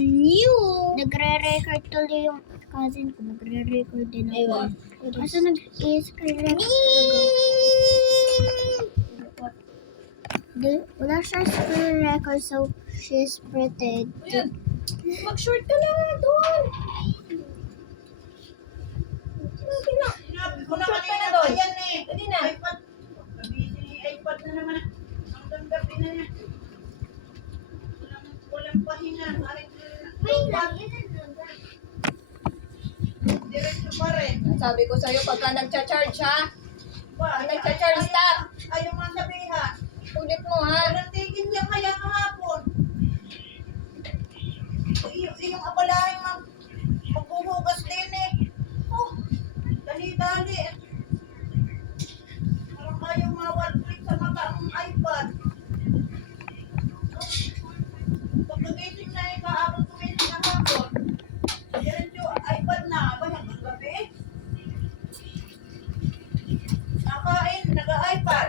new. Nagre-record tuloy yung cousin ko. Nagre-record din ako. Ewan. Kaso nag-screen record talaga. Wala siya screen record, so she's pretend. Mag-short ka na doon. Mag-short ka na doon. Dali na. iPad na naman. Hanggang gabi na niya. Walang pahinga. Wait lang, Diretso pa rin. Sabi ko sa'yo, pagka nagcha-charge ha, Ba, nagcha-charge stop. Ayaw nga sabihan. Ulit mo ha. Walang tigil niya kaya kahapon. Yung abalahin magbuhugas din eh. Oh, dali-dali. Parang ayaw mawal-click sa mata ang iPad. Pagkagising na eh, kaabot kumising na hapon. Diretso, iPad na. Ba, hanggang gabi? Nakain, nag-iPad.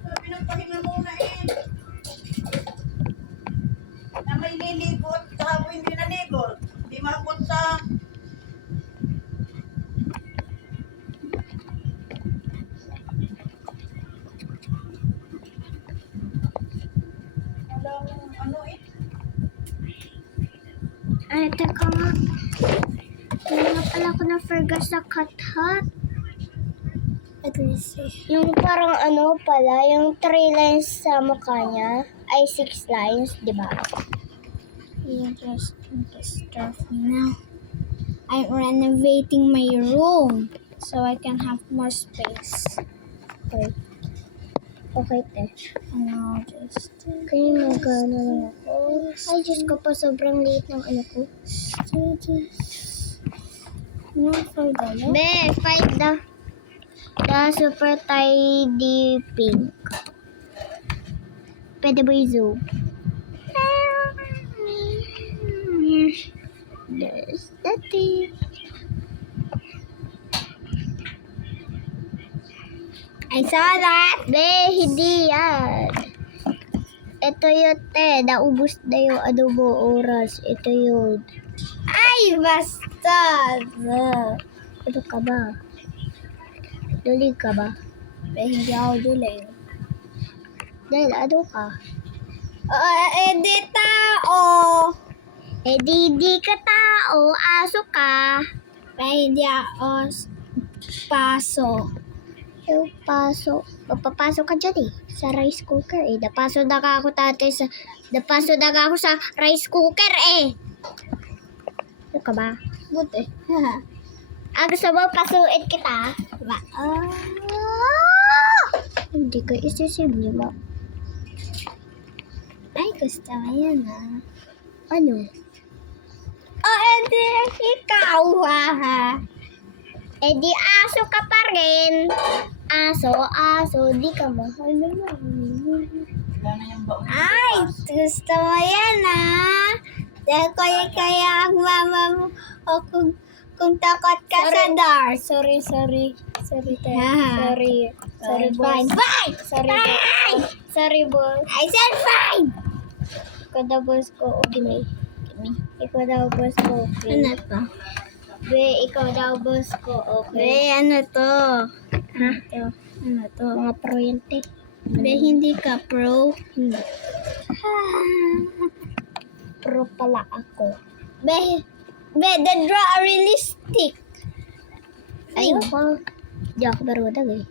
Sabi ng pahinga muna eh. Na may liligot, saka hindi naligot. Di makot sa... Walang ano eh. Ay, teka nga. Hindi nga pala ako na-forgot sa cut-hot. Let me see. Yung parang ano pala, yung 3 lines sa mukha niya ay 6 lines, di ba? You just disturb me now. I'm renovating my room so I can have more space. Okay. Okay, te. And I'll just Kaya magano lang ako. Ay, Diyos ko pa, sobrang liit ng ano ko. do this. No, for the look. Be, find the super tidy pink. Pwede ba i-zoom? There's the thing. I saw that. Be, hindi yan. Ito yun, te. Naubos na yung adobo oras. Ito yun. Ay, bastard! Ano ka ba? Dali ka ba? Hindi ako duling. Dahil ano ka? Di tao! Eh di ka tao. Aso ka. Hindi ako paso. Yung paso. Magpapasok ka dyan eh. Sa rice cooker eh. Napaso na ka ako sa rice cooker eh. Ano ka ba? Buti. Gusto mo pasuin kita? Hindi ko isisave niyo ba? Ay, gusto mo yan ah. Ano? Edi ikaw ha. Eh di aso ka pa rin. Aso, di ka mahal naman. Wala na yung baon. Ay, gusto mo yan ah. Dahil kaya ang mama mo o kung takot ka sa dark. Sorry, te. Ah. Sorry, Fine. boss. Fine! Sorry, sorry, boss. I said fine! Ikaw daw, boss ko. Okay. Ikaw daw, boss ko. Okay. Ano to? Be, ikaw daw, boss ko. Okay. Be, ano to? Ha? Ano to? Mga pro yan, te. Be, hindi ka pro. Hindi. Pro pala ako. Be, the draw are realistic. Ayoko. Joke, barudag eh.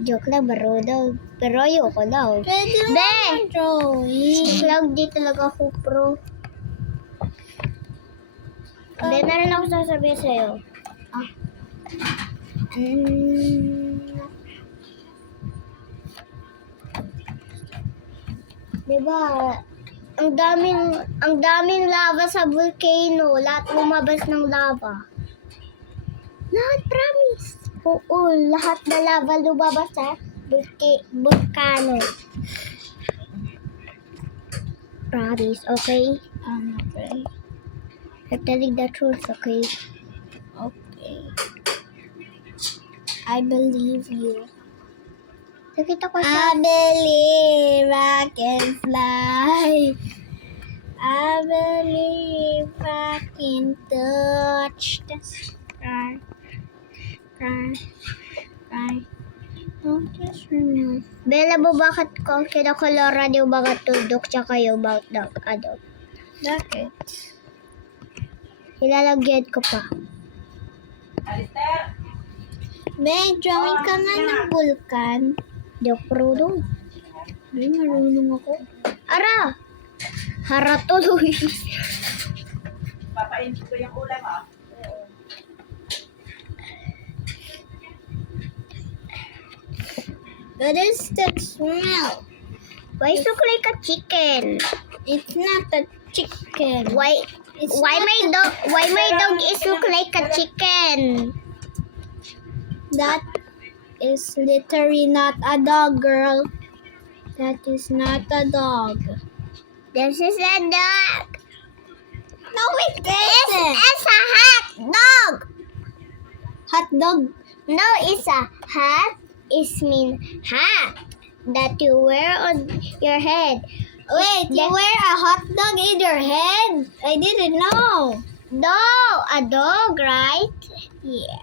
Joke lang, barudag. Pero ayoko daw. Pwede mo Be! ang drawing. Lang, di talaga ako pro. Be, meron ako sasabihin sa'yo. Diba, ang daming lava sa volcano. Lahat lumabas ng lava. Lahat, promise. Oo, lahat na lava lumabas sa volcano. Promise, okay? Okay. I'm telling the truth, okay? Okay. I believe you. Nakita ko I sa... believe I can fly. I believe I can touch the sky. Sky. Don't just remove. Bella mo bakit ko kinakolora niyo mga tundok tsaka yung mouth ng ano? Bakit? Ilalagyan ko pa. Alister! May drawing ka nga ng vulkan. Di ako marunong. May marunong ako. Ara! Harap tuloy. Papainit ko yung ulam ah. What is that smell? Why it look like a chicken? It's not a chicken. Why It's why not my dog is look like a chicken? That is literally not a dog, girl. That is not a dog. This is a dog. No, it isn't. It's a hot dog. Hot dog. No, it's a hat. It mean hat that you wear on your head. Wait, you wear a hot dog in your head? I didn't know. No, a dog, right? Yeah.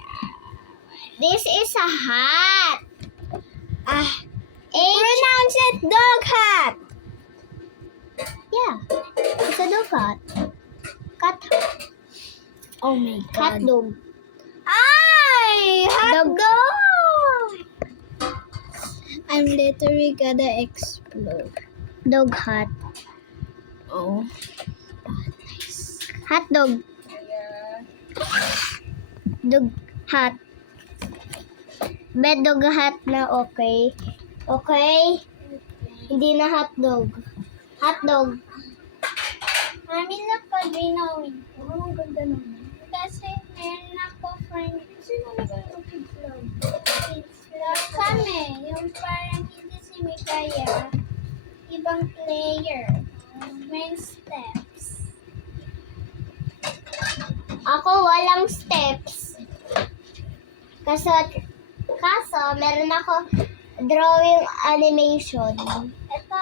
This is a hat. Pronounce it dog hat. Yeah, it's a dog hat. Cat hat. Oh my Hot god. dog. Ay! Hot Dog. dog! I'm literally gonna explode. Dog hat. Oh. Nice. Hot dog. Dog hat. Bed dog hat na okay. Okay? Hindi na hot dog. Hot dog. Mami, napag-rinawin ko. Ang ganda naman. Kasi meron ako friend. Sino nag-vlog? Vlog kami. Yung parang hindi si Mikaya. Ibang player. Main steps. Ako walang steps. Kaso meron ako drawing animation. Ito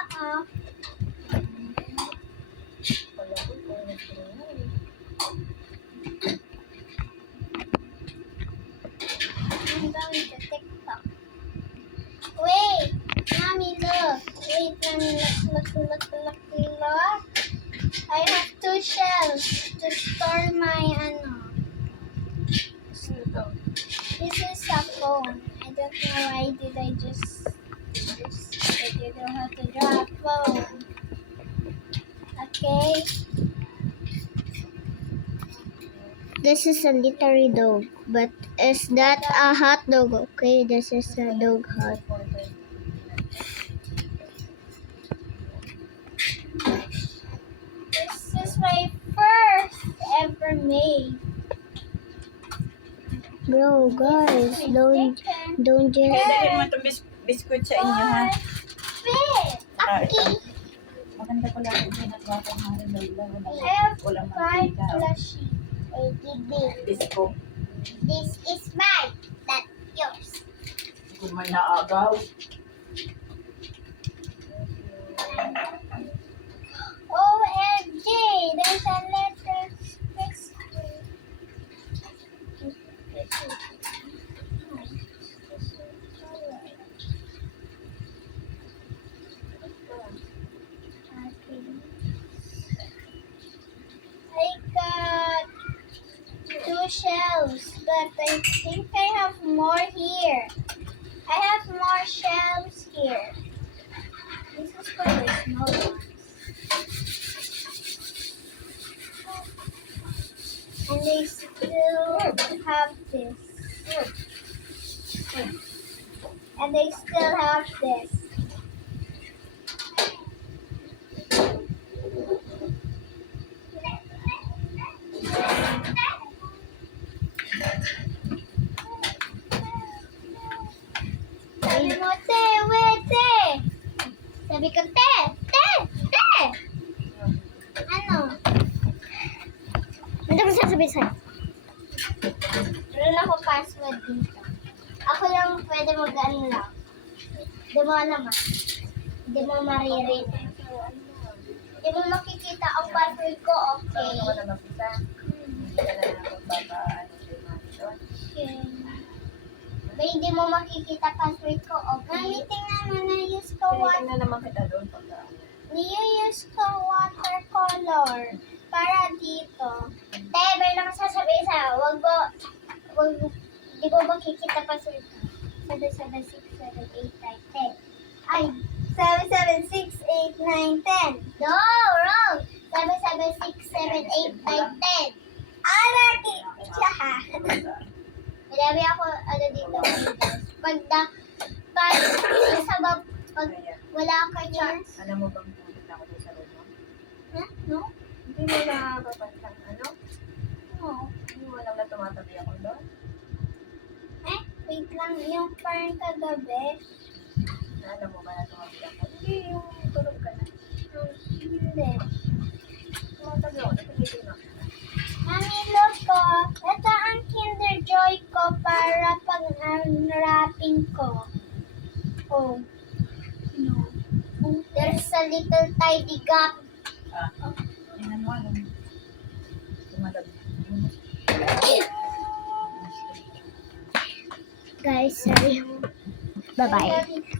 I'm going to TikTok. Wait! Mommy, look. Wait, Mommy, look. I have 2 shells to store my, This is a phone. I don't know why did I just I didn't know how to draw a phone. Okay? This is a literary dog, but is that a hot dog? Okay, this is a dog hat. This is my first ever made. Bro, guys, don't Kaya just dahil mo itong biskuit sa inyo ha. Fit! Ito. Maganda ko lang yung ginagawa ng Lola. I have Ulam 5 mantika. plushie. Bisko. This is mine, not yours. Kung may naagaw. OMG! There's a letter fixed. I got 2 shells, but I think I have more here. I have more shells here. This is for the small ones. And they still have this. And they still have this. Sabi mo, te, wait, te. Sabi ko, te. Ano? Ano ko sasabihin sa'yo? Meron ako password dito. Ako lang pwede mag-ano lang. Di mo alam ah. Di mo maririnig. Di mo makikita ang yung password ko, okay? Ano ka na mag-isa? Hindi ka na magpapaano kay mami doon. Okay. Ba, hindi mo makikita password ko, okay? Mami, tingnan mo, na-use ko Tinitingnan naman kita doon pagka Ni-use ko watercolor para dito. Te, meron akong sasabihin sa'yo. Di mo makikita password ko. 77678 Ay, 7768910. no, wrong! 77678 Alaki! Siya. Madami ako, ano dito, pag wala ka chance. alam mo bang pupunta ako doon sa room mo? Huh? No? Hindi mo na papantan, ano? No. Hindi mo alam na tumatabi ako doon? Eh, wait lang. Yung parang kagabi. Na alam mo ba na tumatabi ako? Hindi, yung tulog ka na. Hindi. Tumatabi ako, napigitin ako. Mami, look ko. Ito ang Kinder Joy ko para pag unwrapping ko. Oh. No. There's a little tidy gap. Tingnan mo, alam mo. Tumatabi. Guys, sorry. Bye-bye.